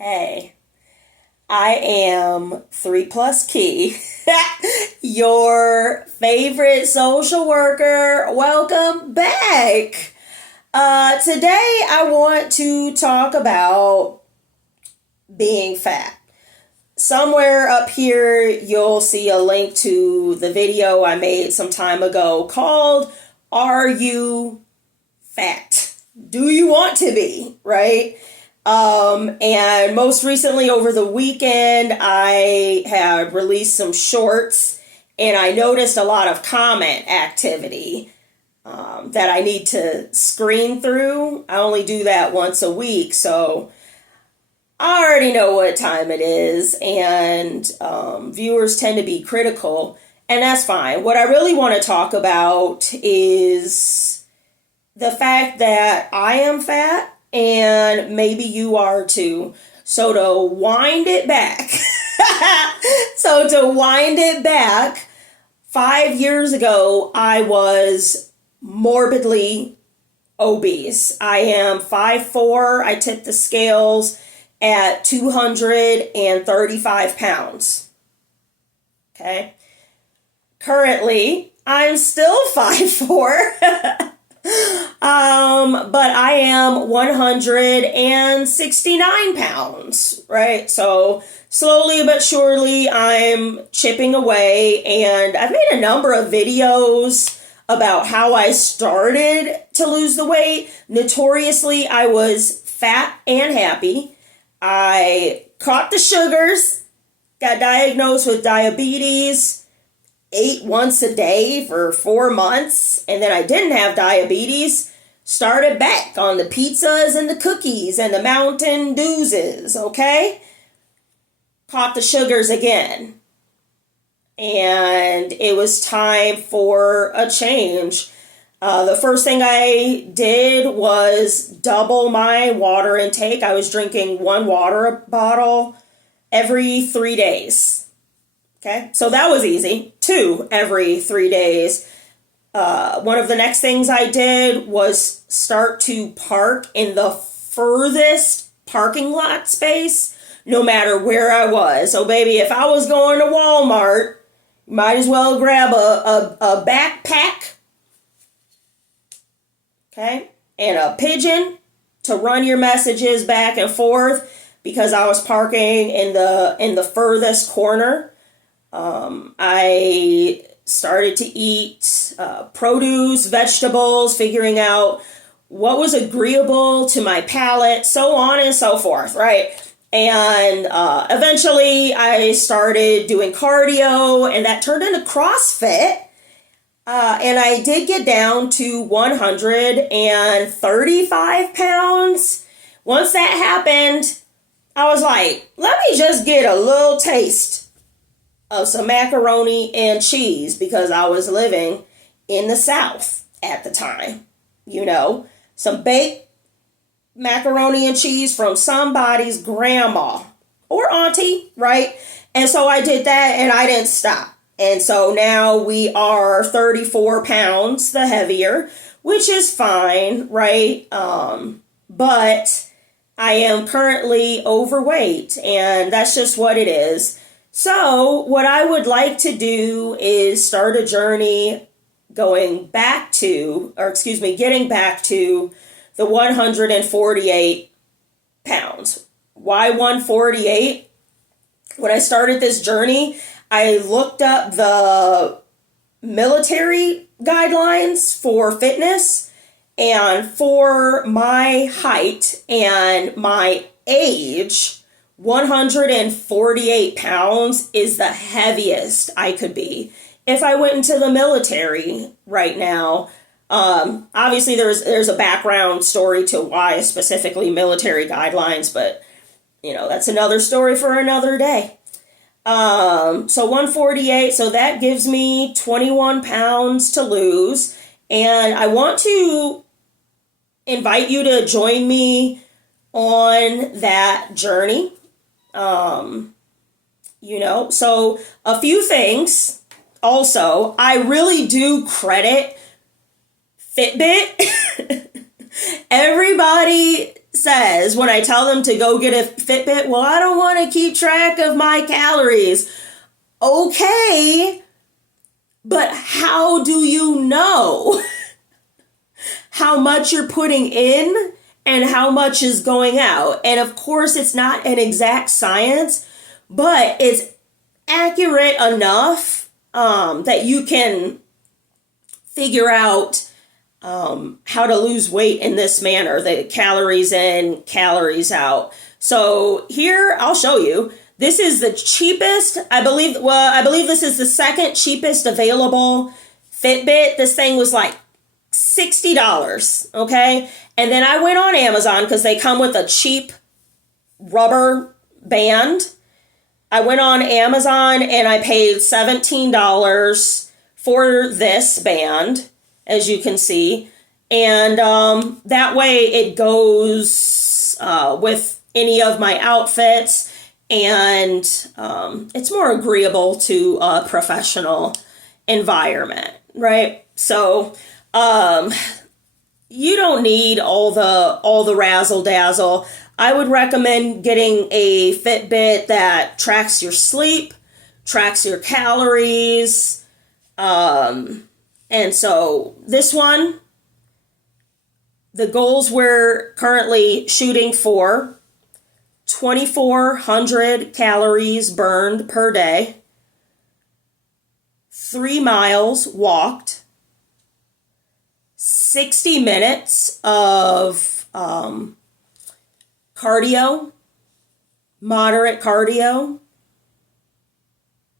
Hey, I am 3+Kei, your favorite social worker. Welcome back. Today I want to talk about being fat. Somewhere up here you'll see a link to the video I made some time ago called Are You Fat? Do you want to be, right? And most recently over the weekend, I had released some shorts and I noticed a lot of comment activity that I need to screen through. I only do that once a week, so I already know what time it is, and viewers tend to be critical, and that's fine. What I really want to talk about is the fact that I am fat, and maybe you are too. So to wind it back, 5 years ago, I was morbidly obese. I am 5'4". I tipped the scales at 235 pounds. Okay. Currently, I'm still 5'4". But I am 169 pounds, right? So slowly but surely I'm chipping away, and I've made a number of videos about how I started to lose the weight. Notoriously, I was fat and happy. I caught the sugars, got diagnosed with diabetes, ate once a day for 4 months, and then I didn't have diabetes, started back on the pizzas and the cookies and the Mountain Dewses, okay? Caught the sugars again. And it was time for a change. The first thing I did was double my water intake. I was drinking 1 water bottle every 3 days. Okay, so that was easy. 2 every 3 days. One of the next things I did was start to park in the furthest parking lot space, no matter where I was. So baby, if I was going to Walmart, might as well grab a backpack, okay, and a pigeon to run your messages back and forth, because I was parking in the furthest corner. I started to eat produce, vegetables, figuring out what was agreeable to my palate, so on and so forth, right? And eventually I started doing cardio, and that turned into CrossFit. And I did get down to 135 pounds. Once that happened, I was like, let me just get a little taste of some macaroni and cheese, because I was living in the South at the time. You know, some baked macaroni and cheese from somebody's grandma or auntie, right? And so I did that, and I didn't stop. And so now we are 34 pounds the heavier, which is fine, right? But I am currently overweight, and that's just what it is. So what I would like to do is start a journey getting back to the 148 pounds. Why 148? When I started this journey, I looked up the military guidelines for fitness, and for my height and my age, 148 pounds is the heaviest I could be if I went into the military right now. Obviously there's a background story to why specifically military guidelines, but you know, that's another story for another day. So 148, so that gives me 21 pounds to lose, and I want to invite you to join me on that journey. So a few things. Also, I really do credit Fitbit. Everybody says when I tell them to go get a Fitbit, well, I don't want to keep track of my calories. Okay, but how do you know how much you're putting in and how much is going out? And of course, it's not an exact science, but it's accurate enough that you can figure out how to lose weight in this manner, the calories in, calories out. So here, I'll show you. This is the cheapest, I believe this is the second cheapest available Fitbit. This thing was like $60, okay? And then I went on Amazon because they come with a cheap rubber band. I went on Amazon and I paid $17 for this band, as you can see. And that way it goes with any of my outfits, and it's more agreeable to a professional environment, right? So you don't need all the razzle dazzle. I would recommend getting a Fitbit that tracks your sleep, tracks your calories, and so this one, the goals we're currently shooting for: 2,400 calories burned per day, 3 miles walked, 60 minutes of cardio, moderate cardio,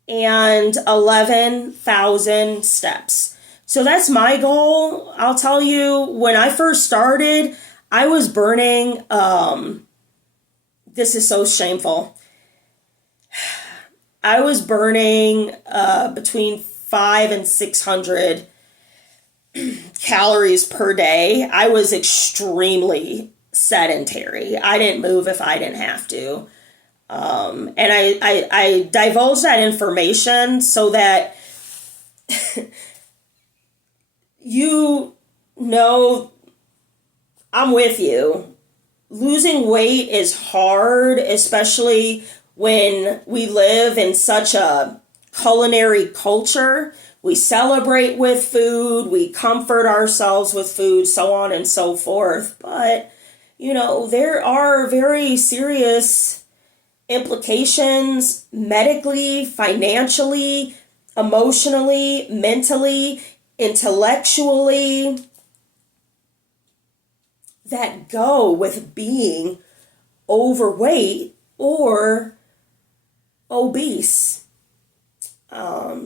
and 11,000 steps. So that's my goal. I'll tell you, when I first started, I was burning, this is so shameful. I was burning between 500 and 600 calories per day. I was extremely sedentary. I didn't move if I didn't have to. And I divulged that information so that you know I'm with you. Losing weight is hard, especially when we live in such a culinary culture. We celebrate with food, we comfort ourselves with food, so on and so forth. But, you know, there are very serious implications medically, financially, emotionally, mentally, intellectually, that go with being overweight or obese.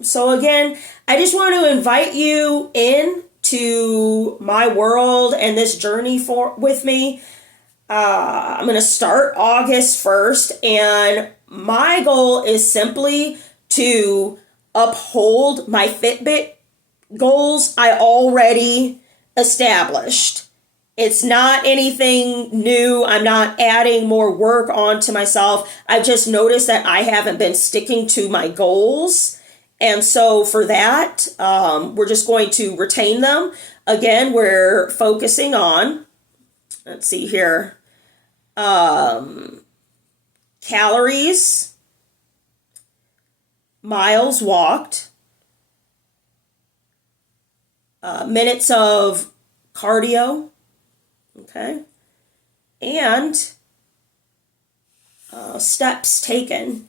So again, I just want to invite you in to my world and this journey with me. I'm going to start August 1st, and my goal is simply to uphold my Fitbit goals I already established. It's not anything new. I'm not adding more work onto myself. I've just noticed that I haven't been sticking to my goals. And so for that, we're just going to retain them. Again, we're focusing on, let's see here, calories, miles walked, minutes of cardio, okay, and steps taken.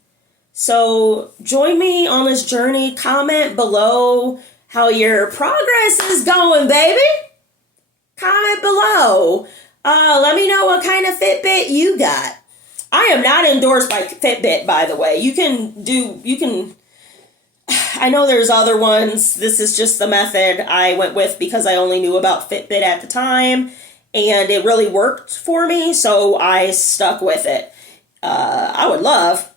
So join me on this journey. Comment below how your progress is going, baby. Comment below. Let me know what kind of Fitbit you got. I am not endorsed by Fitbit, by the way. I know there's other ones. This is just the method I went with because I only knew about Fitbit at the time, and it really worked for me, so I stuck with it. I would love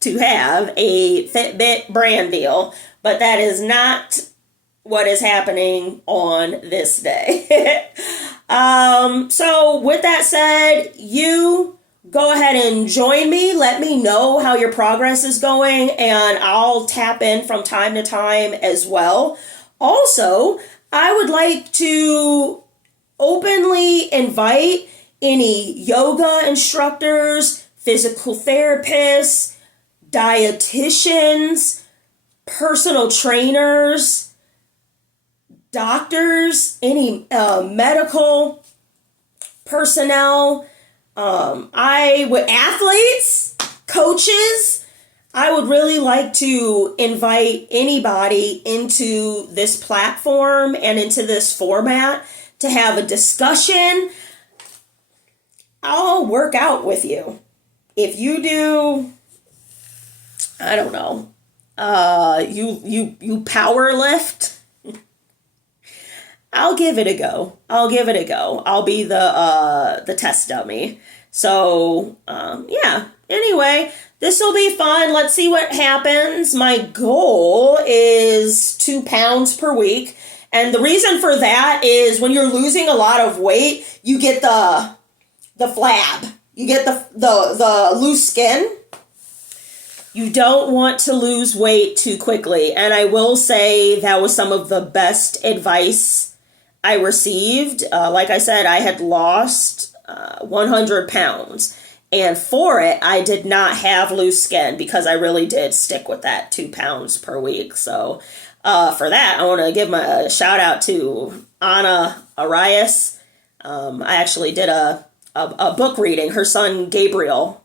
to have a Fitbit brand deal, but that is not what is happening on this day. So with that said, you go ahead and join me. Let me know how your progress is going, and I'll tap in from time to time as well. Also, I would like to openly invite any yoga instructors, physical therapists, dieticians, personal trainers, doctors, any medical personnel, athletes, coaches. I would really like to invite anybody into this platform and into this format to have a discussion. I'll work out with you. If you do, I don't know, you power lift, I'll give it a go. I'll be the test dummy. So, yeah. Anyway, this will be fun. Let's see what happens. My goal is 2 pounds per week. And the reason for that is when you're losing a lot of weight, you get the flab. You get the loose skin. You don't want to lose weight too quickly. And I will say that was some of the best advice I received. Like I said, I had lost 100 pounds. And for it, I did not have loose skin because I really did stick with that 2 pounds per week. So for that, I want to give a shout out to Anna Arias. I actually did a book reading. Her son, Gabriel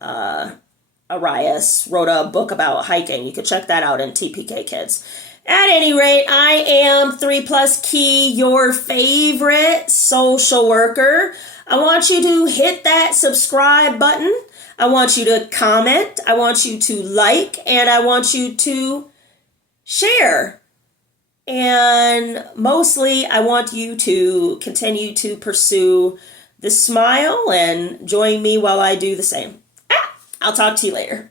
Arias, wrote a book about hiking. You could check that out in TPK Kids. At any rate, I am 3+Kei, your favorite social worker. I want you to hit that subscribe button. I want you to comment. I want you to like. And I want you to share. And mostly, I want you to continue to pursue the smile and join me while I do the same. I'll talk to you later.